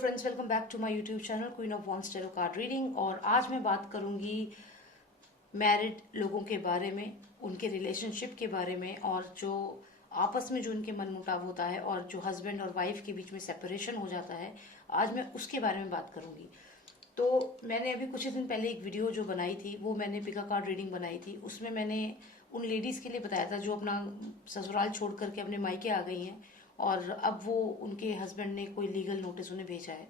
Friends, welcome back to my YouTube channel queen of wands tarot card reading. और आज मैं बात करूंगी मैरिड लोगों के बारे में, उनके रिलेशनशिप के बारे में, और जो आपस में जो उनके मनमुटाव होता है और जो हस्बैंड और वाइफ के बीच में सेपरेशन हो जाता है, आज मैं उसके बारे में बात करूंगी। तो मैंने अभी कुछ दिन पहले एक वीडियो जो बनाई थी, वो मैंने पिका कार्ड रीडिंग बनाई थी। उसमें मैंने उन लेडीज़ के लिए बताया था जो अपना ससुराल छोड़ करके अपने मायके आ गई हैं और अब वो उनके हस्बैंड ने कोई लीगल नोटिस उन्हें भेजा है।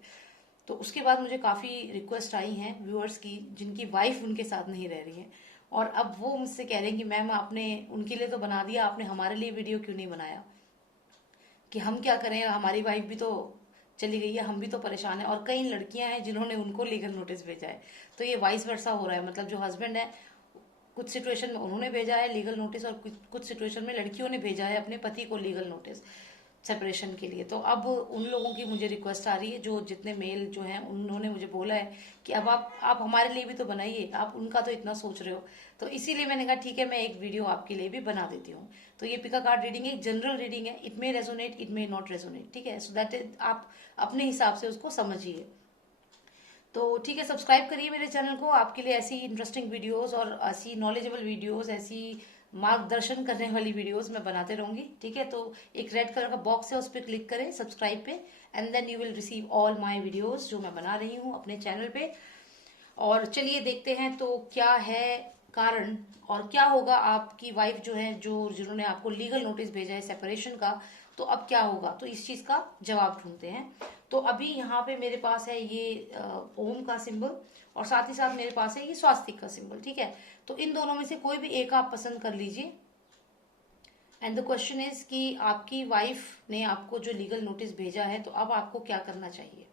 तो उसके बाद मुझे काफ़ी रिक्वेस्ट आई हैं व्यूअर्स की जिनकी वाइफ उनके साथ नहीं रह रही है, और अब वो मुझसे कह रहे हैं कि मैम आपने उनके लिए तो बना दिया, आपने हमारे लिए वीडियो क्यों नहीं बनाया, कि हम क्या करें, हमारी वाइफ भी तो चली गई है, हम भी तो परेशान हैं। और कई लड़कियां हैं जिन्होंने उनको लीगल नोटिस भेजा है। तो ये वाइस वर्सा हो रहा है, मतलब जो हस्बैंड है कुछ सिचुएशन में उन्होंने भेजा है लीगल नोटिस, और कुछ सिचुएशन में लड़कियों ने भेजा है अपने पति को लीगल नोटिस सेपरेशन के लिए। तो अब उन लोगों की मुझे रिक्वेस्ट आ रही है, जो जितने मेल जो हैं उन्होंने मुझे बोला है कि अब आप हमारे लिए भी तो बनाइए, आप उनका तो इतना सोच रहे हो। तो इसीलिए मैंने कहा ठीक है, मैं एक वीडियो आपके लिए भी बना देती हूँ। तो ये पिका कार्ड रीडिंग एक जनरल रीडिंग है, it may resonate, it may not resonate, ठीक है। सो दैट इज आप अपने हिसाब से उसको समझिए। तो ठीक है, सब्सक्राइब करिए मेरे चैनल को, आपके लिए ऐसी इंटरेस्टिंग वीडियोस और ऐसी नॉलेजेबल वीडियोस, ऐसी मार्गदर्शन करने वाली वीडियोस मैं बनाते रहूंगी, ठीक है। तो एक रेड कलर का बॉक्स है, उस पर क्लिक करें सब्सक्राइब पे, and then you will receive all my videos जो मैं बना रही हूँ अपने चैनल पे। और चलिए देखते हैं तो क्या है कारण, और क्या होगा आपकी वाइफ जो है, जो जिन्होंने आपको लीगल नोटिस भेजा है सेपरेशन का, तो अब क्या होगा। तो इस चीज का जवाब ढूंढते हैं। तो अभी यहाँ पे मेरे पास है ये ओम का सिंबल, और साथ ही साथ मेरे पास है ये स्वास्तिक का सिंबल, ठीक है। तो इन दोनों में से कोई भी एक आप पसंद कर लीजिए। एंड द क्वेश्चन इज कि आपकी वाइफ ने आपको जो लीगल नोटिस भेजा है, तो अब आपको क्या करना चाहिए।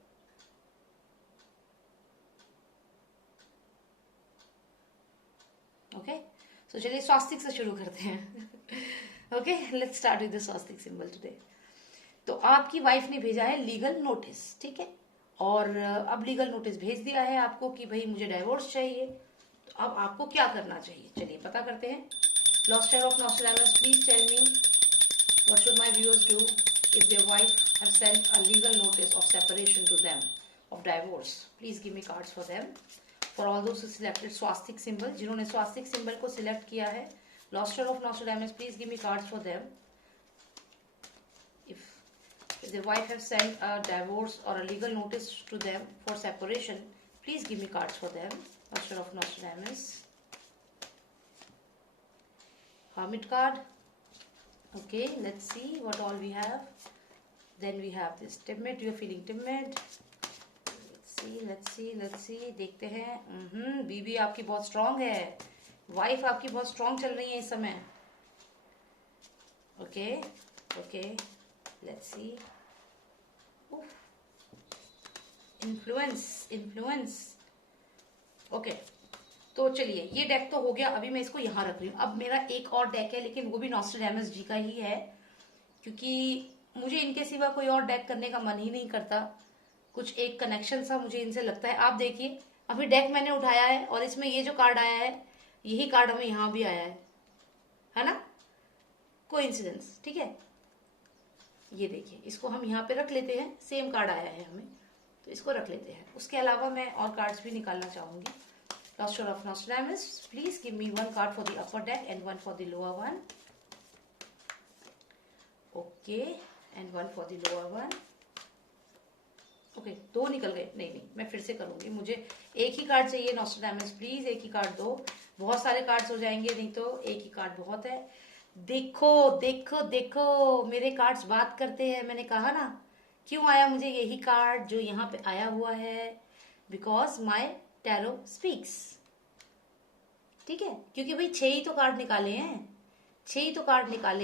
ओके, सो चलिए स्वास्तिक से शुरू करते हैं। Okay, let's start with the स्वास्तिक सिंबल टुडे। तो आपकी वाइफ ने भेजा है लीगल नोटिस, ठीक है। और अब लीगल नोटिस भेज दिया है आपको कि भाई मुझे डाइवोर्स चाहिए। तो अब आपको क्या करना चाहिए, चलिए पता करते हैं। Lord of Nostradamus, please tell me what should my viewers do if their wife have sent a legal notice of separation to them, of divorce. Please give me cards for them, for all those who selected swastika symbol, जिन्होंने स्वास्तिक symbol को select किया है। Lord of Nostradamus, please give me cards for them. If the wife have sent a divorce or a legal notice to them for separation, please give me cards for them. Master of Nostradamus. Hermit card. Okay, let's see what all we have. Then we have this timid. You are feeling timid. Let's see. देखते हैं। बीबी आपकी बहुत strong है, wife आपकी बहुत strong चल रही है इस समय। Okay. Let's see. Influence. Okay, तो चलिए ये डेक तो हो गया, अभी मैं इसको यहाँ रख रही हूँ। अब मेरा एक और डेक है, लेकिन वो भी नॉस्ट्रेडामस जी का ही है, क्योंकि मुझे इनके सिवा कोई और डेक करने का मन ही नहीं करता। कुछ एक कनेक्शन सा मुझे इनसे लगता है। आप देखिए, अभी डेक मैंने उठाया है और इसमें ये जो कार्ड आया है, यही कार्ड हमें यहाँ भी आया है ना, कोइंसिडेंस, ठीक है। ये देखिए, इसको हम यहाँ पे रख लेते हैं, सेम कार्ड आया है हमें, तो इसको रख लेते हैं। उसके अलावा मैं और कार्ड्स भी निकालना चाहूंगी। Lord of Nostradamus, please give me one card for the upper deck and one for the lower one. Okay, and one for the lower one. Okay, दो निकल गए। नहीं, मैं फिर से करूंगी, मुझे एक ही कार्ड चाहिए। नॉस्ट्रेडामस प्लीज एक ही कार्ड दो, बहुत सारे कार्ड्स हो जाएंगे, नहीं तो एक ही कार्ड बहुत है। देखो मेरे कार्ड्स बात करते हैं। मैंने कहा ना, क्यों आया मुझे यही कार्ड जो यहाँ पे आया हुआ है, बिकॉज माई टैरो स्पीक्स, ठीक है। क्योंकि भाई 6 ही तो कार्ड निकाले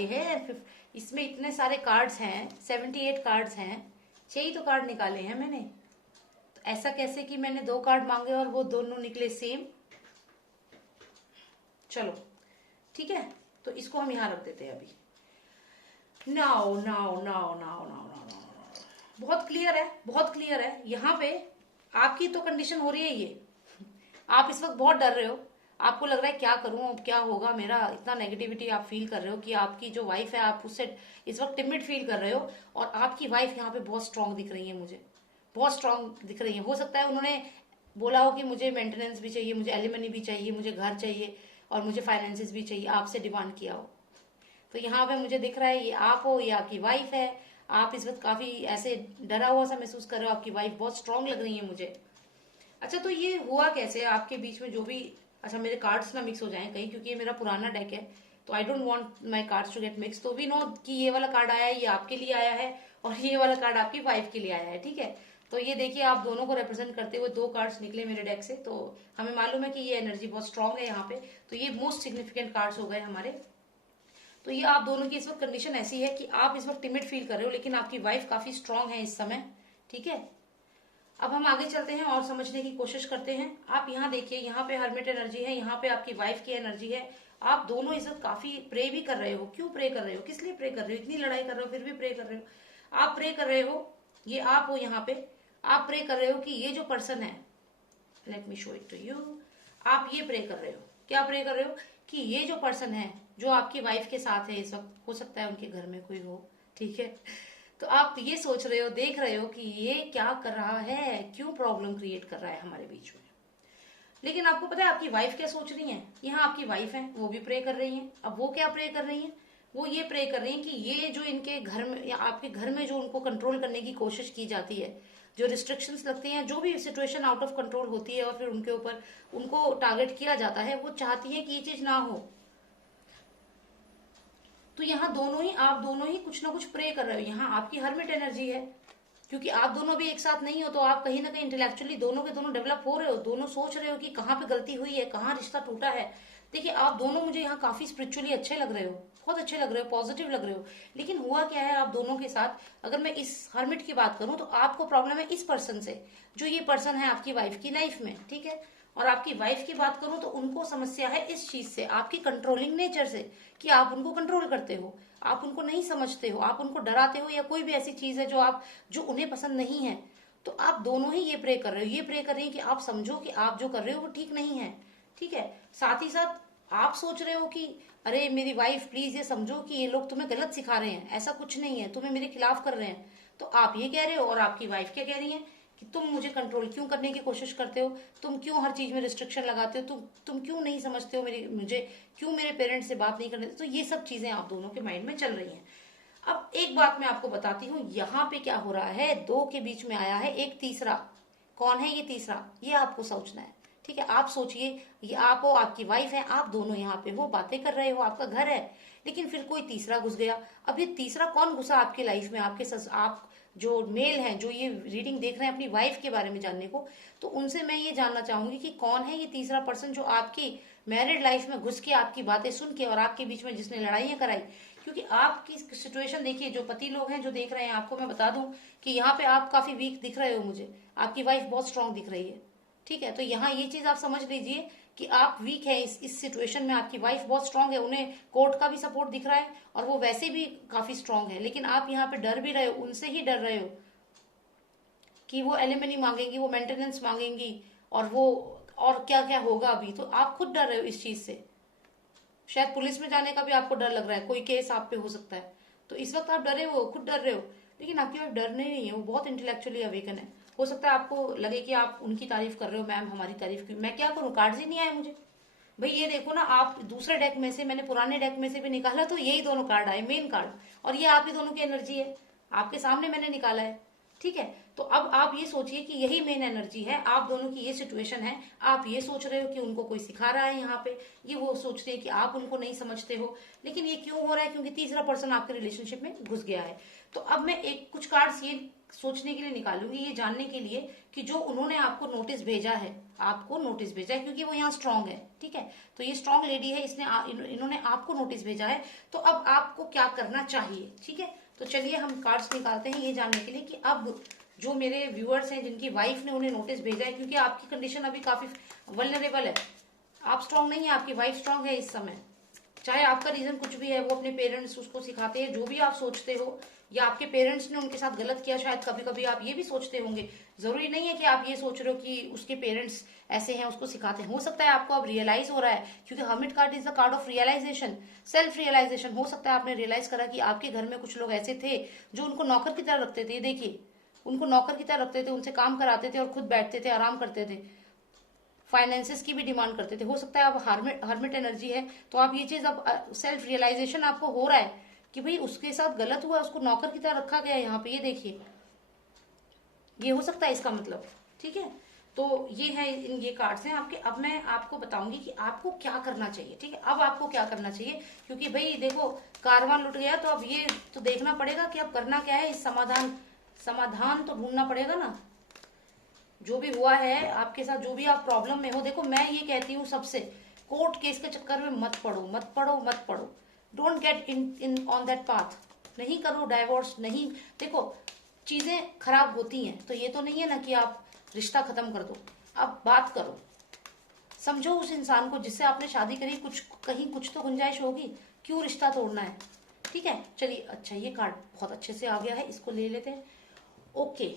हैं, इसमें इतने सारे कार्ड्स हैं, 78 कार्ड्स हैं, 6 ही तो कार्ड निकाले हैं मैंने। तो ऐसा कैसे कि मैंने 2 कार्ड मांगे और वो दोनों निकले सेम। चलो ठीक है, तो इसको हम यहाँ रख देते हैं अभी। नाउ बहुत क्लियर है यहाँ पे। आपकी तो कंडीशन हो रही है ये, आप इस वक्त बहुत डर रहे हो, आपको लग रहा है क्या करूं, अब क्या होगा मेरा, इतना नेगेटिविटी आप फील कर रहे हो कि आपकी जो वाइफ है, आप उससे इस वक्त टिमिड फील कर रहे हो, और आपकी वाइफ यहाँ पे बहुत स्ट्रांग दिख रही है मुझे। बहुत स्ट्रांग दिख रही हैं। हो सकता है उन्होंने बोला हो कि मुझे मेंटेनेंस भी चाहिए, मुझे एलिमनी भी चाहिए, मुझे घर चाहिए और मुझे फाइनेंसेस भी चाहिए, आपसे डिमांड किया हो। तो यहाँ पे मुझे दिख रहा है ये आप हो, ये आपकी वाइफ है। आप इस वक्त काफी ऐसे डरा हुआ सा महसूस कर रहे हो, आपकी वाइफ बहुत स्ट्रांग लग रही है मुझे। अच्छा, तो ये हुआ कैसे आपके बीच में जो भी, अच्छा मेरे कार्ड्स ना मिक्स हो जाएं कहीं, क्योंकि ये मेरा पुराना डेक है, तो I don't want my cards to get mix. तो वी नो कि ये वाला कार्ड आया है ये आपके लिए आया है और ये वाला कार्ड आपकी वाइफ के लिए आया है, ठीक है। तो ये देखिए आप दोनों को रिप्रेजेंट करते हुए दो कार्ड्स निकले मेरे डेक से, तो हमें मालूम है कि ये एनर्जी बहुत स्ट्रांग है यहाँ पे। तो ये मोस्ट सिग्निफिकेंट कार्ड्स हो गए हमारे। तो ये आप दोनों की इस वक्त कंडीशन ऐसी है कि आप इस वक्त टिमिड फील कर रहे हो, लेकिन आपकी वाइफ काफी स्ट्रांग है इस समय, ठीक है। अब हम आगे चलते हैं और समझने की कोशिश करते हैं। आप यहाँ देखिए, यहाँ पे हर्मिट एनर्जी है, यहाँ पे आपकी वाइफ की एनर्जी है। आप दोनों इस वक्त काफी प्रे भी कर रहे हो। क्यों प्रे कर रहे हो, किस लिए प्रे कर रहे हो, इतनी लड़ाई कर रहे हो फिर भी प्रे कर रहे हो। आप प्रे कर रहे हो, ये आप हो यहाँ पे, आप प्रे कर रहे हो कि ये जो पर्सन है, let me show it to you, आप ये प्रे कर रहे हो, क्या प्रे कर रहे हो कि ये जो पर्सन है जो आपकी वाइफ के साथ है इस वक्त, हो सकता है उनके घर में कोई हो, ठीक है। तो आप ये सोच रहे हो, देख रहे हो कि ये क्या कर रहा है, क्यों प्रॉब्लम क्रिएट कर रहा है हमारे बीच में। लेकिन आपको पता है आपकी वाइफ क्या सोच रही है। यहाँ आपकी वाइफ है, वो भी प्रे कर रही है। अब वो क्या प्रे कर रही है, वो ये प्रे कर रही है कि ये जो इनके घर में या आपके घर में जो उनको कंट्रोल करने की कोशिश की जाती है, जो रिस्ट्रिक्शंस लगती हैं, जो भी सिचुएशन आउट ऑफ कंट्रोल होती है और फिर उनके ऊपर उनको टारगेट किया जाता है, वो चाहती है कि ये चीज ना हो। तो यहाँ आप दोनों ही कुछ ना कुछ प्रे कर रहे हो। यहाँ आपकी हर्मिट एनर्जी है, क्योंकि आप दोनों भी एक साथ नहीं हो, तो आप कहीं ना कहीं इंटेलेक्चुअली दोनों के दोनों डेवलप हो रहे हो, दोनों सोच रहे हो कि कहाँ पे गलती हुई है, कहाँ रिश्ता टूटा है। देखिए आप दोनों मुझे यहाँ काफी स्पिरिचुअली अच्छे लग रहे हो, बहुत अच्छे लग रहे हो, पॉजिटिव लग रहे हो। लेकिन हुआ क्या है आप दोनों के साथ, अगर मैं इस हर्मिट की बात करूं तो आपको प्रॉब्लम है इस पर्सन से, जो ये पर्सन है आपकी वाइफ की लाइफ में, ठीक है। और आपकी वाइफ की बात करूं तो उनको समस्या है इस चीज से, आपकी कंट्रोलिंग नेचर से, कि आप उनको कंट्रोल करते हो, आप उनको नहीं समझते हो, आप उनको डराते हो, या कोई भी ऐसी चीज है जो उन्हें पसंद नहीं है। तो आप दोनों ही ये प्रे कर रहे हो, ये प्रे कर रहे हैं कि आप समझो कि आप जो कर रहे हो वो ठीक नहीं है, ठीक है। साथ ही साथ आप सोच रहे हो कि अरे मेरी वाइफ प्लीज ये समझो कि ये लोग तुम्हें गलत सिखा रहे हैं, ऐसा कुछ नहीं है, तुम्हें मेरे खिलाफ कर रहे हैं। तो आप ये कह रहे हो और आपकी वाइफ क्या कह रही है कि तुम मुझे कंट्रोल क्यों करने की कोशिश करते हो, तुम क्यों हर चीज में रिस्ट्रिक्शन लगाते हो, तुम क्यों नहीं समझते हो मुझे क्यों मेरे पेरेंट्स से बात नहीं करने देते। तो ये सब चीजें आप दोनों के माइंड में चल रही हैं। अब एक बात मैं आपको बताती हूँ, यहाँ पे क्या हो रहा है, दो के बीच में आया है एक तीसरा। कौन है ये तीसरा, ये आपको सोचना है, ठीक है। आप सोचिए, ये आप हो, आपकी वाइफ है, आप दोनों यहाँ पे हो, बातें कर रहे हो, आपका घर है, लेकिन फिर कोई तीसरा घुस गया। अब ये तीसरा कौन घुसा आपकी लाइफ में, आप जो मेल हैं, जो ये रीडिंग देख रहे हैं अपनी वाइफ के बारे में जानने को, तो उनसे मैं ये जानना चाहूंगी कि कौन है ये तीसरा पर्सन जो आपकी मैरिड लाइफ में घुस के आपकी बातें सुन के और आपके बीच में जिसने लड़ाइयां कराई। क्योंकि आपकी सिचुएशन देखिए, जो पति लोग हैं जो देख रहे हैं, आपको मैं बता दूं कि यहाँ पे आप काफी वीक दिख रहे हो मुझे, आपकी वाइफ बहुत स्ट्रांग दिख रही है, ठीक है। तो यहाँ ये चीज आप समझ लीजिए कि आप वीक है इस सिचुएशन में, आपकी वाइफ बहुत स्ट्रांग है, उन्हें कोर्ट का भी सपोर्ट दिख रहा है और वो वैसे भी काफी स्ट्रांग है। लेकिन आप यहाँ पे डर भी रहे हो, उनसे ही डर रहे हो कि वो एलिमनी मांगेंगी, वो मेंटेनेंस मांगेंगी और क्या क्या होगा अभी। तो आप खुद डर रहे हो इस चीज से, शायद पुलिस में जाने का भी आपको डर लग रहा है, कोई केस आप पे हो सकता है। तो इस वक्त आप डरे हो, खुद डर रहे हो। लेकिन आपकी वाइफ डरने नहीं है, वो बहुत इंटेलेक्चुअली अवेकन है। हो सकता है आपको लगे कि आप उनकी तारीफ कर रहे हो, मैम हमारी तारीफ की, मैं क्या करूं, कार्ड ही नहीं आए मुझे। भाई ये देखो ना, आप दूसरे डेक में से, मैंने पुराने डेक में से भी निकाला तो यही दोनों कार्ड आए, मेन कार्ड, और ये आप ही दोनों की एनर्जी है, आपके सामने मैंने निकाला है, ठीक है। तो अब आप ये सोचिए कि यही मेन एनर्जी है, आप दोनों की ये सिचुएशन है। आप ये सोच रहे हो कि उनको कोई सिखा रहा है यहाँ पे, ये वो सोचते हैं कि आप उनको नहीं समझते हो। लेकिन ये क्यों हो रहा है, क्योंकि तीसरा पर्सन आपके रिलेशनशिप में घुस गया है। तो अब मैं कुछ कार्ड्स ये सोचने के लिए निकालूंगी, ये जानने के लिए कि जो उन्होंने आपको नोटिस भेजा है, आपको नोटिस भेजा है क्योंकि वो यहाँ स्ट्रांग है, ठीक है। तो ये स्ट्रांग लेडी है, इन्होंने आपको नोटिस भेजा है, तो अब आपको क्या करना चाहिए, ठीक है। तो चलिए हम कार्ड्स निकालते हैं ये जानने के लिए कि अब जो मेरे व्यूअर्स हैं जिनकी वाइफ ने उन्हें नोटिस भेजा है, क्योंकि आपकी कंडीशन अभी काफी वल्नरेबल है, आप स्ट्रांग नहीं है, आपकी वाइफ स्ट्रांग है इस समय। चाहे आपका रीजन कुछ भी है, वो अपने पेरेंट्स उसको सिखाते हैं, जो भी आप सोचते हो, या आपके पेरेंट्स ने उनके साथ गलत किया, शायद कभी कभी आप ये भी सोचते होंगे। जरूरी नहीं है कि आप ये सोच रहे हो कि उसके पेरेंट्स ऐसे हैं उसको सिखाते हैं, हो सकता है आपको अब रियलाइज हो रहा है, क्योंकि hermit card is the card of realization, self realization. हो सकता है आपने रियलाइज करा कि आपके घर में कुछ लोग ऐसे थे जो उनको नौकर की तरह रखते थे। देखिए उनको नौकर की तरह रखते थे, उनसे काम कराते थे और खुद बैठते थे, आराम करते थे, फाइनेंसेस की भी डिमांड करते थे। हो सकता है आप हर्मिट एनर्जी है, तो आप ये चीज अब सेल्फ रियलाइजेशन आपको हो रहा है कि भाई उसके साथ गलत हुआ, उसको नौकर की तरह रखा गया है यहाँ पे, ये देखिए, ये हो सकता है इसका मतलब। ठीक है, तो ये है, ये कार्ड्स हैं आपके। अब मैं आपको बताऊंगी कि आपको क्या करना चाहिए। ठीक है, अब आपको क्या करना चाहिए, क्योंकि भाई देखो कारवां लुट गया, तो अब ये तो देखना पड़ेगा कि अब करना क्या है, इस समाधान तो ढूंढना पड़ेगा ना। जो भी हुआ है आपके साथ, जो भी आप प्रॉब्लम में हो, देखो मैं ये कहती हूँ सबसे, कोर्ट केस के चक्कर में मत पड़ो, मत पड़ो, मत पड़ो। Don't get in on that path. नहीं करो डाइवोर्स, नहीं। देखो चीजें खराब होती हैं, तो ये तो नहीं है ना कि आप रिश्ता खत्म कर दो। अब बात करो, समझो उस इंसान को जिससे आपने शादी करी, कहीं कुछ तो गुंजाइश होगी, क्यों रिश्ता तोड़ना है। ठीक है, चलिए, अच्छा ये कार्ड बहुत अच्छे से आ गया है, इसको ले लेते हैं। ओके,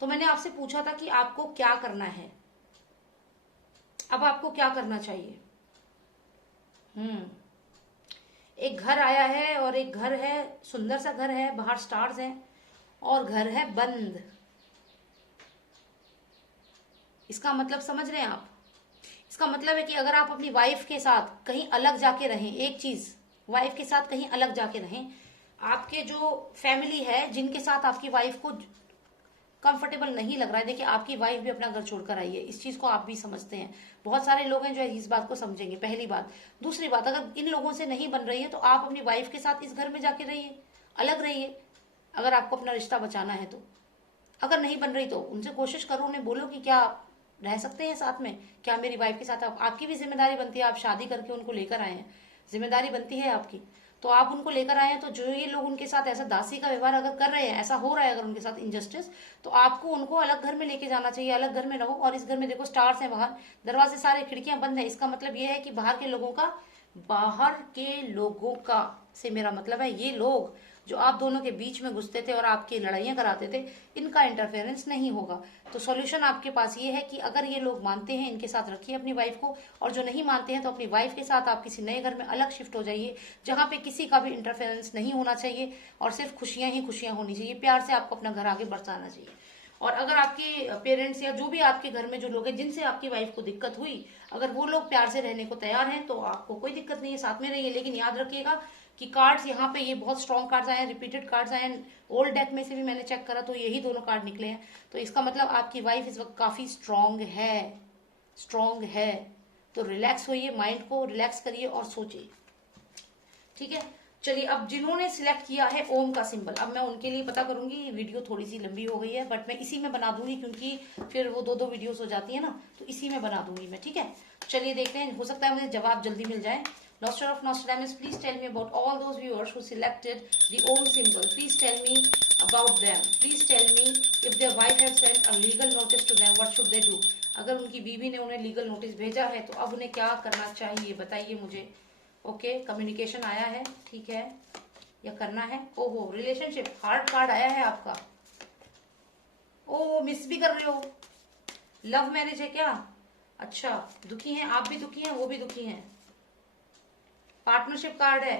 तो मैंने आपसे पूछा था कि आपको क्या करना है, अब आपको क्या करना चाहिए। एक घर आया है, और एक घर है, सुंदर सा घर है, बाहर स्टार्स हैं, और घर है बंद। इसका मतलब समझ रहे हैं आप? इसका मतलब है कि अगर आप अपनी वाइफ के साथ कहीं अलग जाके रहें, एक चीज, वाइफ के साथ कहीं अलग जाके रहें, आपके जो फैमिली है जिनके साथ आपकी वाइफ को कंफर्टेबल नहीं लग रहा है, देखिए आपकी वाइफ भी अपना घर छोड़कर आई है, इस चीज को आप भी समझते हैं। बहुत सारे लोग हैं जो इस बात को समझेंगे, पहली बात। दूसरी बात, अगर इन लोगों से नहीं बन रही है तो आप अपनी वाइफ के साथ इस घर में जाके रहिए, अलग रहिए, अगर आपको अपना रिश्ता बचाना है तो। अगर नहीं बन रही तो उनसे कोशिश करो, उन्हें बोलो कि क्या रह सकते हैं साथ में, क्या मेरी वाइफ के साथ आपकी भी जिम्मेदारी बनती है, आप शादी करके उनको लेकर आए हैं, जिम्मेदारी बनती है आपकी, तो आप उनको लेकर आए हैं। तो जो ये लोग उनके साथ ऐसा दासी का व्यवहार अगर कर रहे हैं, ऐसा हो रहा है अगर उनके साथ इनजस्टिस, तो आपको उनको अलग घर में लेके जाना चाहिए, अलग घर में रहो। और इस घर में देखो स्टार्स हैं बाहर, दरवाजे सारे, खिड़कियां बंद है, इसका मतलब ये है कि बाहर के लोगों का से मेरा मतलब है ये लोग जो आप दोनों के बीच में घुसते थे और आपकी लड़ाइयां कराते थे, इनका इंटरफेरेंस नहीं होगा। तो सॉल्यूशन आपके पास ये है कि अगर ये लोग मानते हैं, इनके साथ रखिए अपनी वाइफ को, और जो नहीं मानते हैं तो अपनी वाइफ के साथ आप किसी नए घर में अलग शिफ्ट हो जाइए, जहां पे किसी का भी इंटरफेरेंस नहीं होना चाहिए और सिर्फ खुशियां ही खुशियां होनी चाहिए, प्यार से आपको अपना घर आगे बढ़ाना चाहिए। और अगर आपके पेरेंट्स या जो भी आपके घर में जो लोग हैं जिनसे आपकी वाइफ को दिक्कत हुई, अगर वो लोग प्यार से रहने को तैयार हैं तो आपको कोई दिक्कत नहीं है, साथ में रहिए। लेकिन याद रखिएगा कि कार्ड्स यहाँ पे ये बहुत स्ट्रॉन्ग कार्ड्स आए हैं, रिपीटेड कार्ड्स आए हैं, ओल्ड डेक में से भी मैंने चेक करा तो यही दोनों कार्ड निकले हैं। तो इसका मतलब आपकी वाइफ इस वक्त काफी स्ट्रांग है, स्ट्रांग है। तो रिलैक्स होइए, माइंड को रिलैक्स करिए और सोचिए। ठीक है, चलिए, अब जिन्होंने सिलेक्ट किया है ओम का सिंबल, अब मैं उनके लिए पता करूंगी। वीडियो थोड़ी सी लंबी हो गई है, बट मैं इसी में बना दूंगी, क्योंकि फिर वो दो वीडियोस हो जाती है ना, तो इसी में बना दूंगी मैं। ठीक है, चलिए देखते हैं, हो सकता है मुझे जवाब जल्दी मिल जाए। Nostra of Nostradamus, please tell me about all those viewers who selected the Om symbol. Please tell me about them. Please tell me if their wife have sent a legal notice to them, what should they do? अगर उनकी बीवी ने उन्हें legal notice भेजा है तो अब उन्हें क्या करना चाहिए, बताइए मुझे। ओके, कम्युनिकेशन आया है, ठीक है, या करना है। ओहो, रिलेशनशिप, हार्ट कार्ड आया है आपका। ओ, मिस भी कर रहे हो, लव मैरिज है क्या? अच्छा, दुखी हैं, आप भी दुखी हैं, वो भी दुखी हैं। पार्टनरशिप कार्ड है,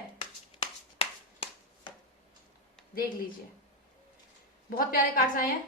देख लीजिए, बहुत प्यारे कार्ड्स आए हैं।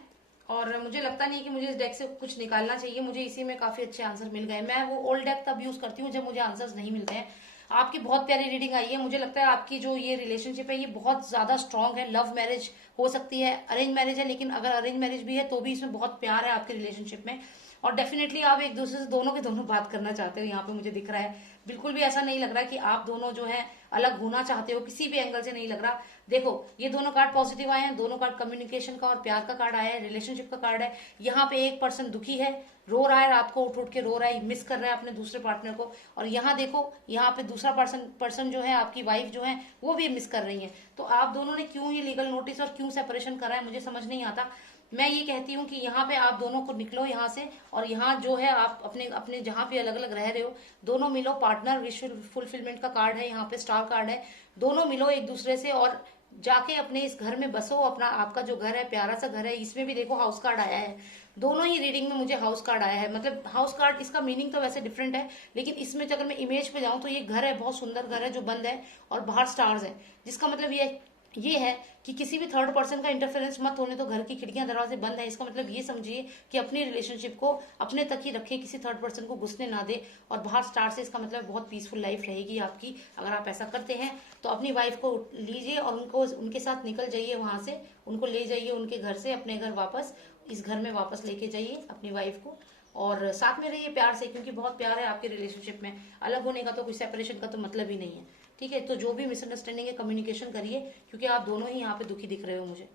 और मुझे लगता नहीं कि मुझे इस डेक से कुछ निकालना चाहिए, मुझे इसी में काफी अच्छे आंसर मिल गए। मैं वो ओल्ड डेक तब यूज करती हूँ जब मुझे आंसर्स नहीं मिलते हैं। आपकी बहुत प्यारी रीडिंग आई है, मुझे लगता है आपकी जो ये रिलेशनशिप है ये बहुत ज्यादा स्ट्रांग है। लव मैरिज हो सकती है, अरेंज मैरिज है, लेकिन अगर अरेंज मैरिज भी है तो भी इसमें बहुत प्यार है आपके रिलेशनशिप में। और डेफिनेटली आप एक दूसरे से दोनों के दोनों बात करना चाहते हो, यहाँ पे मुझे दिख रहा है। बिल्कुल भी ऐसा नहीं लग रहा कि आप दोनों जो है अलग होना चाहते हो, किसी भी एंगल से नहीं लग रहा। देखो, ये दोनों कार्ड पॉजिटिव आए हैं, दोनों कार्ड कम्युनिकेशन का और प्यार का कार्ड आया है, रिलेशनशिप का कार्ड है। यहाँ पे एक पर्सन दुखी है, रो रहा है, रात को उठ उठ के रो रहा है, मिस कर रहा है अपने दूसरे पार्टनर को। और यहाँ देखो, यहाँ पे दूसरा पर्सन जो है, आपकी वाइफ जो है, वो भी मिस कर रही है। तो आप दोनों ने क्यों ये लीगल नोटिस और क्यों सेपरेशन करा है, मुझे समझ नहीं आता। मैं ये कहती हूँ कि यहाँ पे आप दोनों को निकलो यहाँ से, और यहाँ जो है आप अपने अपने जहाँ पे अलग अलग रह रहे हो, दोनों मिलो। पार्टनर विश फुलफिलमेंट का कार्ड है, यहाँ पे स्टार कार्ड है। दोनों मिलो एक दूसरे से और जाके अपने इस घर में बसो। अपना आपका जो घर है, प्यारा सा घर है, इसमें भी देखो हाउस कार्ड आया है। दोनों ही रीडिंग में मुझे हाउस कार्ड आया है। मतलब हाउस कार्ड, इसका मीनिंग तो वैसे डिफरेंट है, लेकिन इसमें अगर मैं इमेज पे जाऊं तो ये घर है, बहुत सुंदर घर है जो बंद है, और बाहर स्टार्स है, जिसका मतलब ये ये है कि किसी भी थर्ड पर्सन का इंटरफेरेंस मत होने तो, घर की खिड़कियां दरवाजे बंद है, इसका मतलब ये समझिए कि अपनी रिलेशनशिप को अपने तक ही रखे, किसी थर्ड पर्सन को घुसने ना दे। और बाहर स्टार्ट से इसका मतलब बहुत पीसफुल लाइफ रहेगी आपकी अगर आप ऐसा करते हैं। तो अपनी वाइफ को लीजिए और उनको उनके साथ निकल जाइए वहां से, उनको ले जाइए उनके घर से अपने घर वापस, इस घर में वापस लेके जाइए अपनी वाइफ को, और साथ में रहिए प्यार से, क्योंकि बहुत प्यार है आपके रिलेशनशिप में। अलग होने का तो, कोई सेपरेशन का तो मतलब ही नहीं है। ठीक है, तो जो भी मिसअंडरस्टैंडिंग है कम्युनिकेशन करिए, क्योंकि आप दोनों ही यहाँ पे दुखी दिख रहे हो मुझे।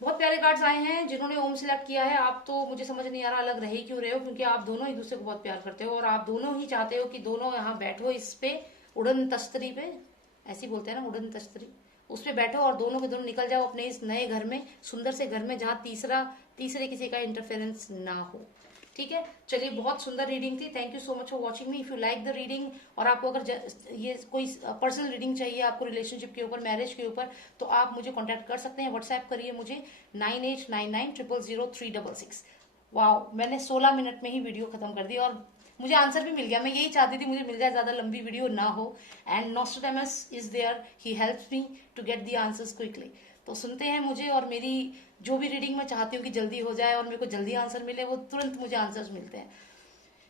बहुत प्यारे कार्ड्स आए हैं। जिन्होंने ओम सिलेक्ट किया है, आप तो मुझे समझ नहीं आ रहा अलग रह ही क्यों रहे हो, क्योंकि आप दोनों एक दूसरे को बहुत प्यार करते हो और आप दोनों ही चाहते हो कि दोनों यहाँ बैठो इस पे, उड़न तश्तरी पे, ऐसी बोलते हैं ना, उड़न तश्तरी, उस पे बैठो और दोनों के दोनों निकल जाओ अपने इस नए घर में, सुंदर से घर में, जहाँ तीसरे किसी का इंटरफेरेंस ना हो। ठीक है, चलिए, बहुत सुंदर रीडिंग थी। Thank you so much for watching me. If you like the reading, और आपको अगर ये कोई पर्सनल रीडिंग चाहिए आपको रिलेशनशिप के ऊपर, मैरिज के ऊपर, तो आप मुझे कांटेक्ट कर सकते हैं। व्हाट्सएप करिए मुझे 9899000366। वाह, मैंने 16 मिनट में ही वीडियो खत्म कर दी और मुझे आंसर भी मिल गया। मैं यही चाहती थी मुझे मिल जाए, ज्यादा लंबी वीडियो ना हो। And Nostradamus is there, he helps me to get the answers quickly. तो सुनते हैं मुझे, और मेरी जो भी रीडिंग मैं चाहती हूँ कि जल्दी हो जाए और मेरे को जल्दी आंसर मिले, वो तुरंत मुझे आंसर्स मिलते हैं।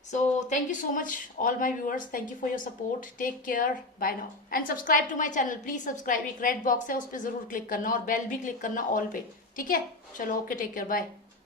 So thank you so much all my viewers, thank you for your support, take care, bye now, and subscribe to my channel please. Subscribe, एक रेड बॉक्स है उस पर जरूर क्लिक करना और बेल भी क्लिक करना ऑल पे। ठीक है, चलो, ओके, टेक केयर, बाय।